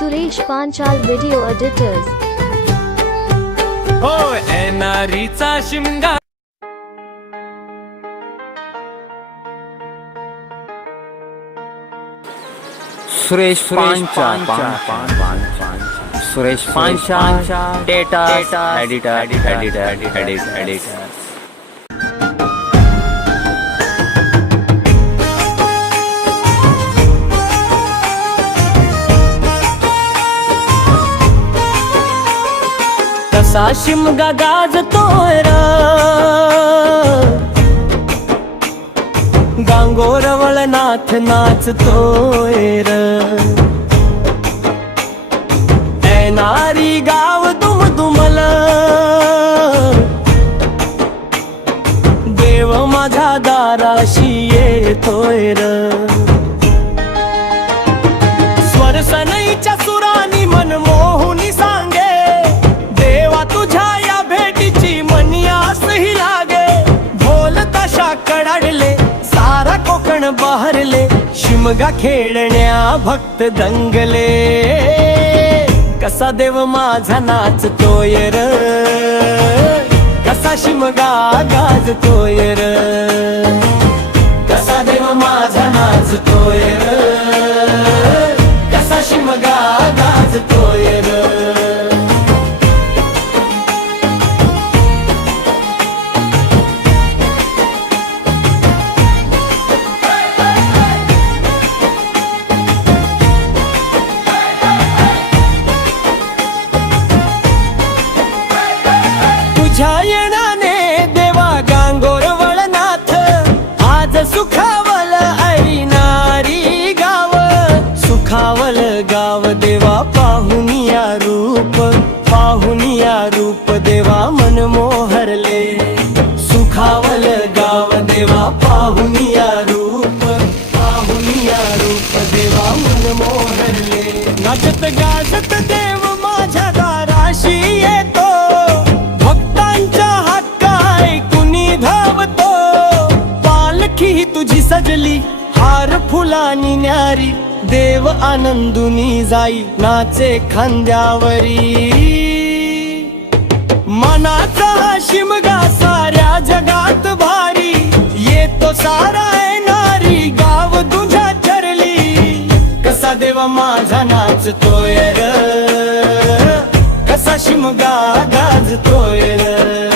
Suresh Panchal video editors. हो येणारीचा Shimga Suresh Panchal Suresh Panchal data editor कसा शिमगा गाजतोय र गांगोर वळनाथ नाचतोय र येणारी गाव दुमदुमल देव माझ्या दाराशी येतोय र स्वर सनईच्या सुरानी मन मोहुनी सांगे देवा तुझ्या या भेटीची मनी आसही लागे ढोल ताशा कडाडले सारा कोकण बहरले शिमगा खेळण्या भक्त दंगले कसा देव माझा नाचतोय र कसा शिमगा गाजतोय र कसा देव माझा नाचतोय र कसा शिमगा गाजतोय र तुझ्या येण्याने देवा गांगोर वळनाथ आज सुखावल ऐनारी गाव सुखावल गाव देवा पाहुनिया रूप देवा मन मोहरले सुखावल गाव देवा पाहुनिया रूप देवा मन मोहरले नाचत गाजत देव माझ्या दाराशी येतो तुझी सजली हार फुलानी न्यारी देव आनंदुनी जाई नाचे खांद्यावरी मनाचा हा शिमगा साऱ्या जगात भारी येतो सारा येणारी गाव तुझ्या चरली कसा देव माझा नाचतोय र कसा शिमगा गाजतोय र